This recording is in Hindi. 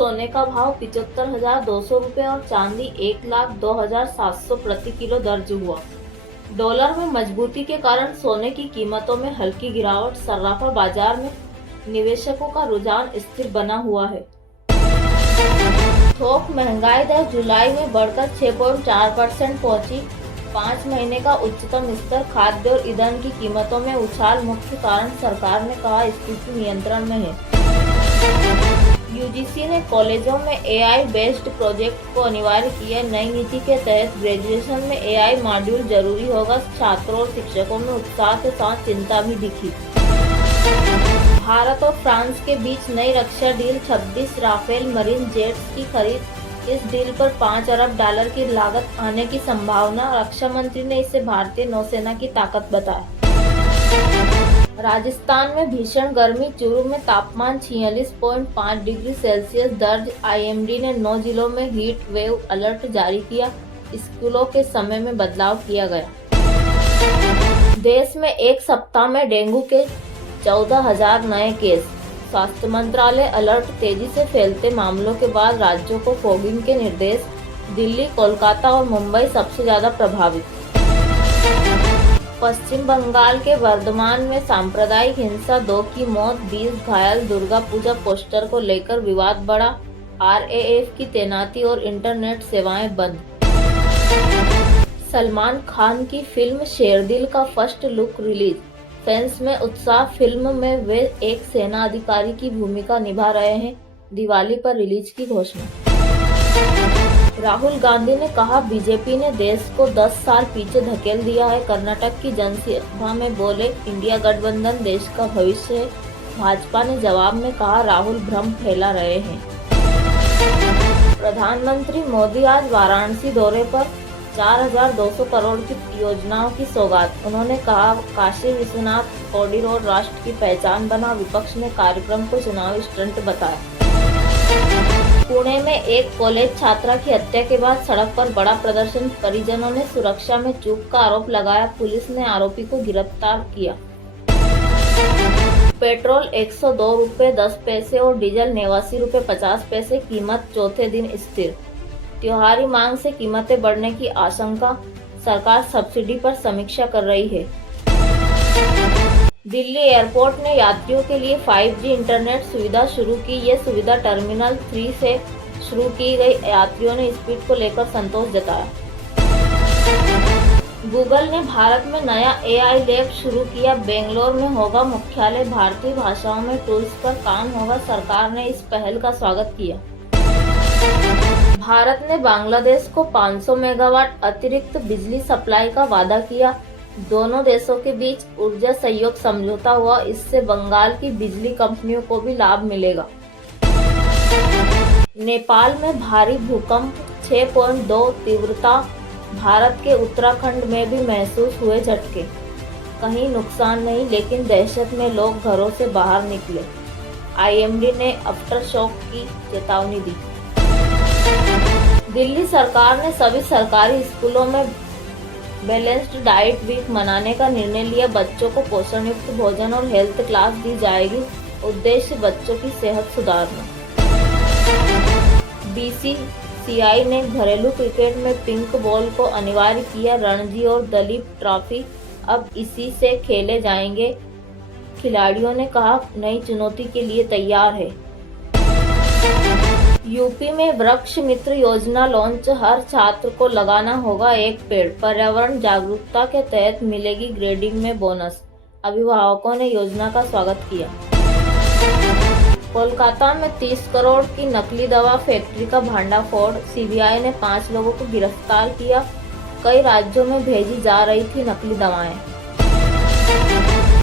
सोने का भाव 75,200 रुपये और चांदी 1,02,700 प्रति किलो दर्ज हुआ। डॉलर में मजबूती के कारण सोने की कीमतों में हल्की गिरावट। सर्राफा बाजार में निवेशकों का रुझान स्थिर बना हुआ है। थोक महंगाई दर जुलाई में बढ़कर 6.4% पहुंची। 5 महीने का उच्चतम स्तर। खाद्य और ईंधन की कीमतों में उछाल मुख्य कारण। सरकार ने कहा स्थिति नियंत्रण में है। यूजीसी ने कॉलेजों में एआई बेस्ड प्रोजेक्ट को अनिवार्य किया। नई नीति के तहत ग्रेजुएशन में एआई मॉड्यूल जरूरी होगा। छात्रों और शिक्षकों में उत्साह के साथ चिंता भी दिखी। भारत और फ्रांस के बीच नई रक्षा डील। 26 राफेल मरीन जेट्स की खरीद। इस डील पर $5 अरब की लागत आने की संभावना। रक्षा मंत्री ने इसे भारतीय नौसेना की ताकत बताया। राजस्थान में भीषण गर्मी। चूरू में तापमान 46.5 डिग्री सेल्सियस दर्ज। आईएमडी ने 9 जिलों में हीट वेव अलर्ट जारी किया। स्कूलों के समय में बदलाव किया गया। देश में एक सप्ताह में डेंगू के 14,000 नए केस। स्वास्थ्य मंत्रालय अलर्ट। तेजी से फैलते मामलों के बाद राज्यों को फॉगिंग के निर्देश। दिल्ली, कोलकाता और मुंबई सबसे ज्यादा प्रभावित। पश्चिम बंगाल के वर्धमान में सांप्रदायिक हिंसा। 2 की मौत, 20 घायल। दुर्गा पूजा पोस्टर को लेकर विवाद बढ़ा। आरएएफ की तैनाती और इंटरनेट सेवाएं बंद। सलमान खान की फिल्म शेरदिल का फर्स्ट लुक रिलीज। फैंस में उत्साह। फिल्म में वे एक सेना अधिकारी की भूमिका निभा रहे हैं। दिवाली पर रिलीज की घोषणा। राहुल गांधी ने कहा बीजेपी ने देश को 10 साल पीछे धकेल दिया है। कर्नाटक की जनसभा में बोले इंडिया गठबंधन देश का भविष्य है। भाजपा ने जवाब में कहा राहुल भ्रम फैला रहे हैं। प्रधानमंत्री मोदी आज वाराणसी दौरे पर। 4,200 करोड़ की योजनाओं की सौगात। उन्होंने कहा काशी विश्वनाथ कॉरिडोर राष्ट्र की पहचान बना। विपक्ष ने कार्यक्रम को चुनावी स्टंट बताया। पुणे में एक कॉलेज छात्रा की हत्या के बाद सड़क पर बड़ा प्रदर्शन। परिजनों ने सुरक्षा में चूक का आरोप लगाया। पुलिस ने आरोपी को गिरफ्तार किया। पेट्रोल 102 रुपये 10 पैसे और डीजल 89 रुपये 50 पैसे। कीमत चौथे दिन स्थिर। त्योहारी मांग से कीमतें बढ़ने की आशंका। सरकार सब्सिडी पर समीक्षा कर रही है। दिल्ली एयरपोर्ट ने यात्रियों के लिए 5G इंटरनेट सुविधा शुरू की। ये सुविधा टर्मिनल 3 से शुरू की गई। यात्रियों ने स्पीड को लेकर संतोष जताया। गूगल ने भारत में नया एआई लैब शुरू किया। बेंगलोर में होगा मुख्यालय। भारतीय भाषाओं में टूल्स पर काम होगा। सरकार ने इस पहल का स्वागत किया। भारत ने बांग्लादेश को 500 मेगावाट अतिरिक्त बिजली सप्लाई का वादा किया। दोनों देशों के बीच ऊर्जा सहयोग समझौता हुआ। इससे बंगाल की बिजली कंपनियों को भी लाभ मिलेगा। नेपाल में भारी भूकंप। 6.2 तीव्रता। भारत के उत्तराखंड में भी महसूस हुए झटके। कहीं नुकसान नहीं, लेकिन दहशत में लोग घरों से बाहर निकले। आईएमडी ने आफ्टर शॉक की चेतावनी दी। दिल्ली सरकार ने सभी सरकारी स्कूलों में बैलेंस्ड डाइट वीक मनाने का निर्णय लिया। बच्चों को पोषण युक्त भोजन और हेल्थ क्लास दी जाएगी। उद्देश्य बच्चों की सेहत सुधारना। बीसीसीआई ने घरेलू क्रिकेट में पिंक बॉल को अनिवार्य किया। रणजी और दलीप ट्रॉफी अब इसी से खेले जाएंगे। खिलाड़ियों ने कहा नई चुनौती के लिए तैयार है। यूपी में वृक्ष मित्र योजना लॉन्च। हर छात्र को लगाना होगा एक पेड़। पर्यावरण जागरूकता के तहत मिलेगी ग्रेडिंग में बोनस। अभिभावकों ने योजना का स्वागत किया। कोलकाता में 30 करोड़ की नकली दवा फैक्ट्री का भांडाफोड़। सीबीआई ने 5 लोगों को गिरफ्तार किया। कई राज्यों में भेजी जा रही थी नकली दवाएं।